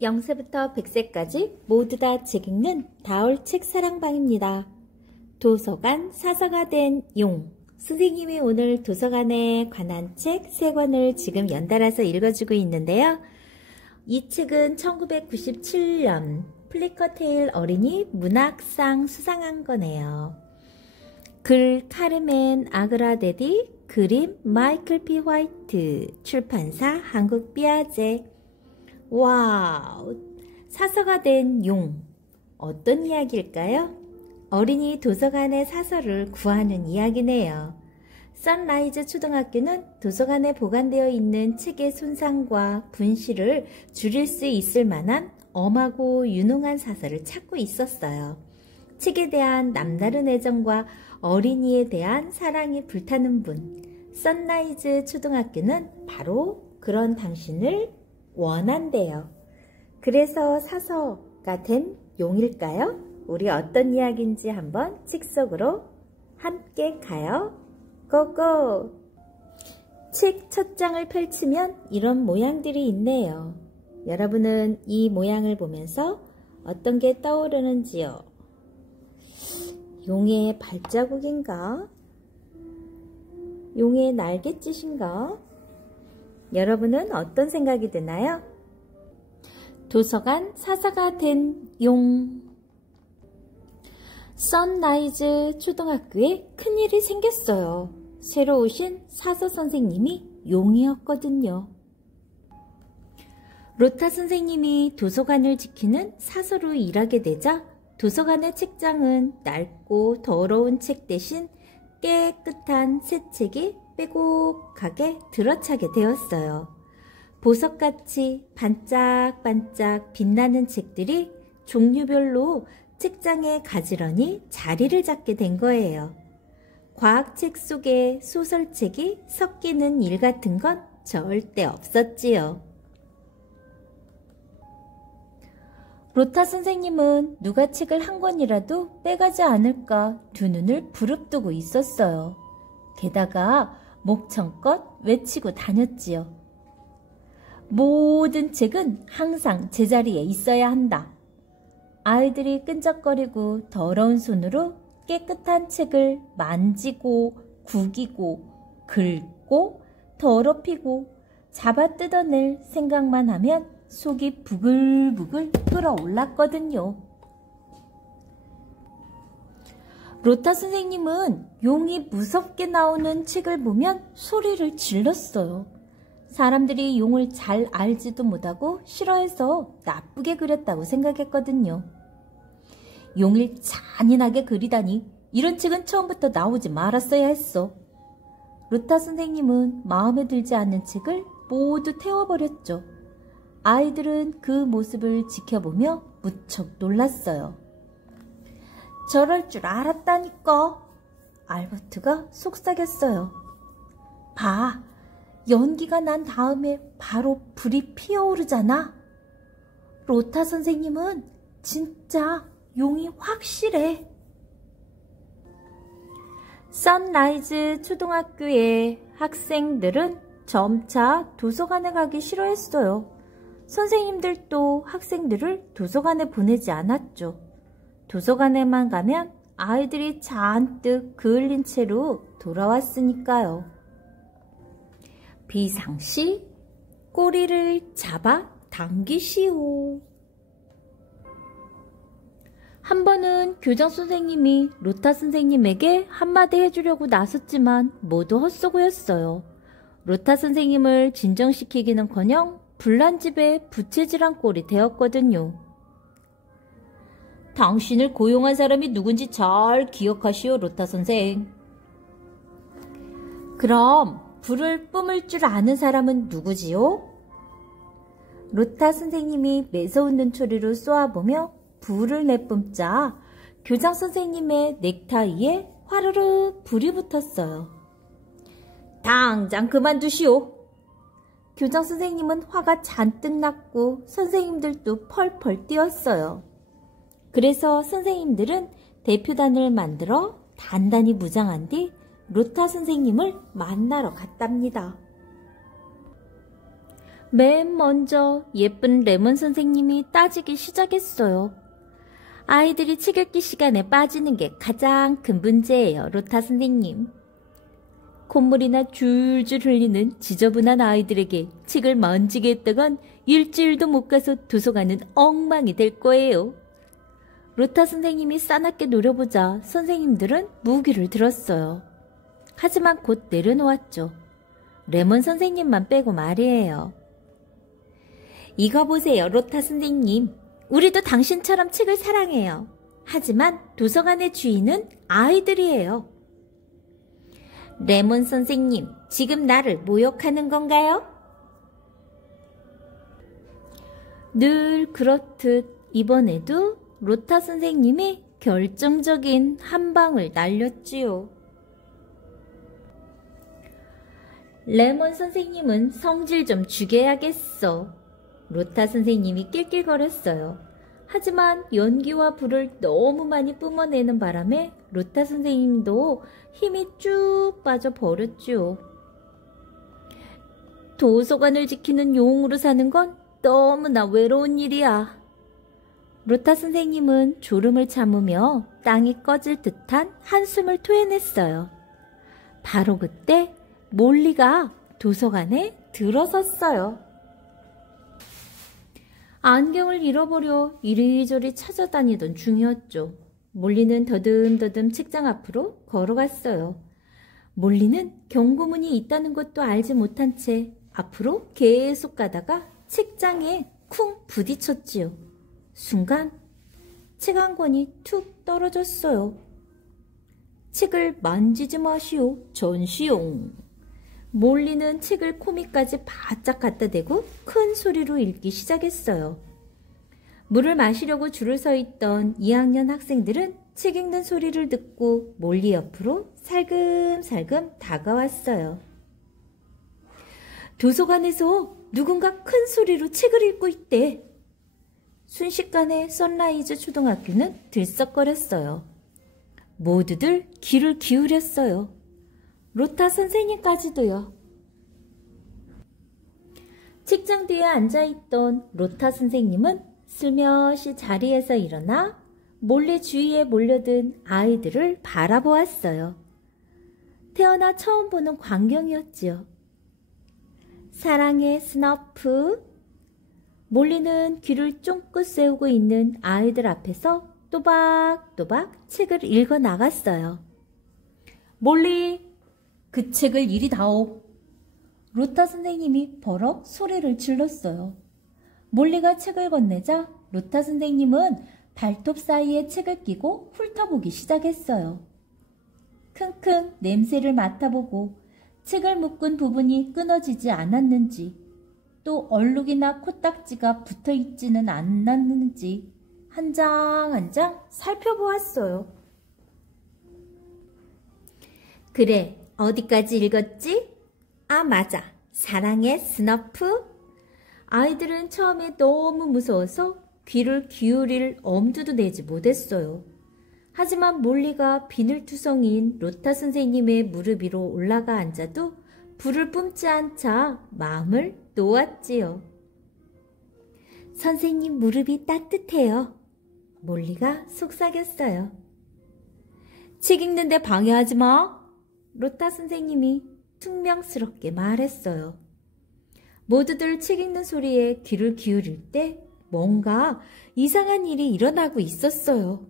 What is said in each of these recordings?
0세부터 100세까지 모두 다 책 읽는 다올 책 사랑방입니다. 도서관 사서가 된 용. 선생님이 오늘 도서관에 관한 책 3권을 지금 연달아서 읽어주고 있는데요. 이 책은 1997년 플리커테일 어린이 문학상 수상한 거네요. 글 카르멘 아그라데디, 그림 마이클 피 화이트, 출판사 한국 삐아제. 와우, 사서가 된 용. 어떤 이야기일까요? 어린이 도서관의 사서를 구하는 이야기네요. 선라이즈 초등학교는 도서관에 보관되어 있는 책의 손상과 분실을 줄일 수 있을 만한 엄하고 유능한 사서를 찾고 있었어요. 책에 대한 남다른 애정과 어린이에 대한 사랑이 불타는 분. 선라이즈 초등학교는 바로 그런 당신을 원한대요. 그래서 사서가 된 용일까요? 우리 어떤 이야기인지 한번 책 속으로 함께 가요. 고고! 책 첫 장을 펼치면 이런 모양들이 있네요. 여러분은 이 모양을 보면서 어떤 게 떠오르는지요? 용의 발자국인가? 용의 날갯짓인가? 여러분은 어떤 생각이 드나요? 도서관 사서가 된 용. 선라이즈 초등학교에 큰일이 생겼어요. 새로 오신 사서 선생님이 용이었거든요. 로타 선생님이 도서관을 지키는 사서로 일하게 되자 도서관의 책장은 낡고 더러운 책 대신 깨끗한 새 책이 빼곡하게 들어차게 되었어요. 보석같이 반짝반짝 빛나는 책들이 종류별로 책장에 가지런히 자리를 잡게 된 거예요. 과학책 속에 소설책이 섞이는 일 같은 건 절대 없었지요. 로타 선생님은 누가 책을 한 권이라도 빼가지 않을까 두 눈을 부릅뜨고 있었어요. 게다가 목청껏 외치고 다녔지요. 모든 책은 항상 제자리에 있어야 한다. 아이들이 끈적거리고 더러운 손으로 깨끗한 책을 만지고 구기고 긁고 더럽히고 잡아 뜯어낼 생각만 하면 속이 부글부글 끓어올랐거든요. 로타 선생님은 용이 무섭게 나오는 책을 보면 소리를 질렀어요. 사람들이 용을 잘 알지도 못하고 싫어해서 나쁘게 그렸다고 생각했거든요. 용을 잔인하게 그리다니 이런 책은 처음부터 나오지 말았어야 했어. 로타 선생님은 마음에 들지 않는 책을 모두 태워버렸죠. 아이들은 그 모습을 지켜보며 무척 놀랐어요. 저럴 줄 알았다니까. 알버트가 속삭였어요. 봐, 연기가 난 다음에 바로 불이 피어오르잖아. 로타 선생님은 진짜 용이 확실해. 선라이즈 초등학교의 학생들은 점차 도서관에 가기 싫어했어요. 선생님들도 학생들을 도서관에 보내지 않았죠. 도서관에만 가면 아이들이 잔뜩 그을린 채로 돌아왔으니까요. 비상시 꼬리를 잡아 당기시오. 한 번은 교장 선생님이 로타 선생님에게 한마디 해주려고 나섰지만 모두 헛수고였어요. 로타 선생님을 진정시키기는커녕 불난 집에 부채질한 꼴이 되었거든요. 당신을 고용한 사람이 누군지 잘 기억하시오, 로타 선생. 그럼 불을 뿜을 줄 아는 사람은 누구지요? 로타 선생님이 매서운 눈초리로 쏘아보며 불을 내뿜자 교장 선생님의 넥타이에 화르르 불이 붙었어요. 당장 그만두시오. 교장 선생님은 화가 잔뜩 났고 선생님들도 펄펄 뛰었어요. 그래서 선생님들은 대표단을 만들어 단단히 무장한 뒤 로타 선생님을 만나러 갔답니다. 맨 먼저 예쁜 레몬 선생님이 따지기 시작했어요. 아이들이 책 읽기 시간에 빠지는 게 가장 큰 문제예요, 로타 선생님. 콧물이나 줄줄 흘리는 지저분한 아이들에게 책을 만지게 했다간 일주일도 못 가서 도서관은 엉망이 될 거예요. 로타 선생님이 싸납게 노려보자 선생님들은 무기를 들었어요. 하지만 곧 내려놓았죠. 레몬 선생님만 빼고 말이에요. 이거 보세요, 로타 선생님. 우리도 당신처럼 책을 사랑해요. 하지만 도서관의 주인은 아이들이에요. 레몬 선생님, 지금 나를 모욕하는 건가요? 늘 그렇듯 이번에도 로타 선생님이 결정적인 한 방을 날렸지요. 레몬 선생님은 성질 좀 죽여야겠어. 로타 선생님이 낄낄거렸어요. 하지만 연기와 불을 너무 많이 뿜어내는 바람에 로타 선생님도 힘이 쭉 빠져버렸죠. 도서관을 지키는 용으로 사는 건 너무나 외로운 일이야. 로타 선생님은 졸음을 참으며 땅이 꺼질 듯한 한숨을 토해냈어요. 바로 그때 몰리가 도서관에 들어섰어요. 안경을 잃어버려 이리저리 찾아다니던 중이었죠. 몰리는 더듬더듬 책장 앞으로 걸어갔어요. 몰리는 경고문이 있다는 것도 알지 못한 채 앞으로 계속 가다가 책장에 쿵 부딪혔지요. 순간 책 한 권이 툭 떨어졌어요. 책을 만지지 마시오, 전시용. 몰리는 책을 코밑까지 바짝 갖다 대고 큰 소리로 읽기 시작했어요. 물을 마시려고 줄을 서 있던 2학년 학생들은 책 읽는 소리를 듣고 몰리 옆으로 살금살금 다가왔어요. 도서관에서 누군가 큰 소리로 책을 읽고 있대. 순식간에 선라이즈 초등학교는 들썩거렸어요. 모두들 귀를 기울였어요. 로타 선생님까지도요. 책장 뒤에 앉아있던 로타 선생님은 슬며시 자리에서 일어나 몰래 주위에 몰려든 아이들을 바라보았어요. 태어나 처음 보는 광경이었지요. 사랑해, 스너프. 몰리는 귀를 쫑긋 세우고 있는 아이들 앞에서 또박또박 책을 읽어 나갔어요. 몰리, 그 책을 이리 다오. 로타 선생님이 버럭 소리를 질렀어요. 몰리가 책을 건네자 로타 선생님은 발톱 사이에 책을 끼고 훑어보기 시작했어요. 킁킁 냄새를 맡아보고 책을 묶은 부분이 끊어지지 않았는지, 또 얼룩이나 코딱지가 붙어있지는 않았는지 한 장 한 장 살펴보았어요. 그래, 어디까지 읽었지? 아, 맞아. 사랑해, 스너프. 아이들은 처음에 너무 무서워서 귀를 기울일 엄두도 내지 못했어요. 하지만 몰리가 비늘투성이인 로타 선생님의 무릎 위로 올라가 앉아도 불을 뿜지 않자 마음을 놓았지요. 선생님 무릎이 따뜻해요. 몰리가 속삭였어요. 책 읽는데 방해하지 마. 로타 선생님이 퉁명스럽게 말했어요. 모두들 책 읽는 소리에 귀를 기울일 때 뭔가 이상한 일이 일어나고 있었어요.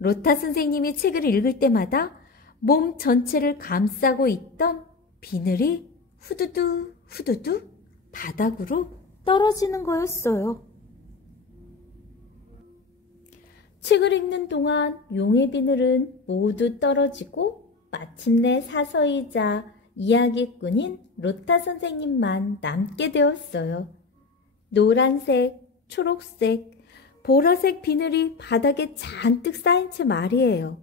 로타 선생님이 책을 읽을 때마다 몸 전체를 감싸고 있던 비늘이 후두두 후두두 바닥으로 떨어지는 거였어요. 책을 읽는 동안 용의 비늘은 모두 떨어지고 마침내 사서이자 이야기꾼인 로타 선생님만 남게 되었어요. 노란색, 초록색, 보라색 비늘이 바닥에 잔뜩 쌓인 채 말이에요.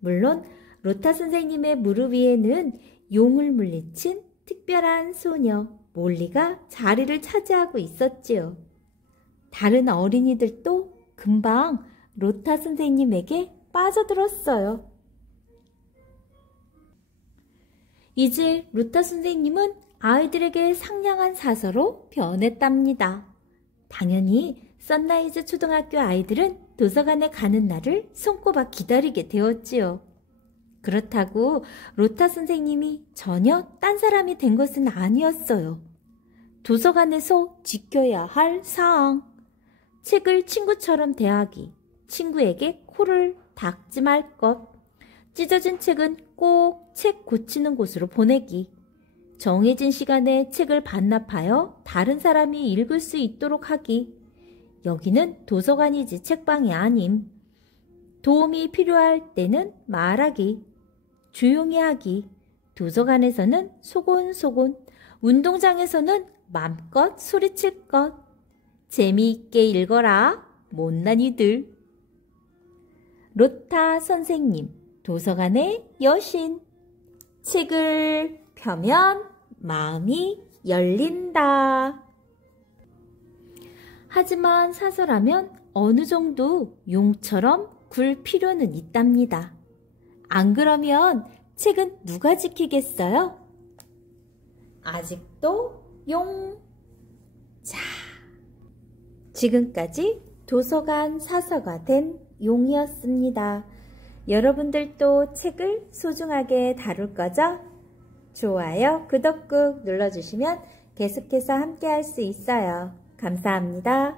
물론 로타 선생님의 무릎 위에는 용을 물리친 특별한 소녀 몰리가 자리를 차지하고 있었지요. 다른 어린이들도 금방 로타 선생님에게 빠져들었어요. 이제 로타 선생님은 아이들에게 상냥한 사서로 변했답니다. 당연히 선라이즈 초등학교 아이들은 도서관에 가는 날을 손꼽아 기다리게 되었지요. 그렇다고 로타 선생님이 전혀 딴 사람이 된 것은 아니었어요. 도서관에서 지켜야 할 사항. 책을 친구처럼 대하기, 친구에게 코를 닦지 말 것, 찢어진 책은 꼭 책 고치는 곳으로 보내기, 정해진 시간에 책을 반납하여 다른 사람이 읽을 수 있도록 하기, 여기는 도서관이지 책방이 아님, 도움이 필요할 때는 말하기, 조용히 하기, 도서관에서는 소곤소곤, 운동장에서는 맘껏 소리칠 것, 재미있게 읽어라, 못난이들. 로타 선생님, 도서관의 여신. 책을 펴면 마음이 열린다. 하지만 사서라면 어느 정도 용처럼 굴 필요는 있답니다. 안 그러면 책은 누가 지키겠어요? 아직도 용. 자, 지금까지 도서관 사서가 된 용이었습니다. 여러분들도 책을 소중하게 다룰 거죠? 좋아요, 구독 꾹 눌러주시면 계속해서 함께 할 수 있어요. 감사합니다.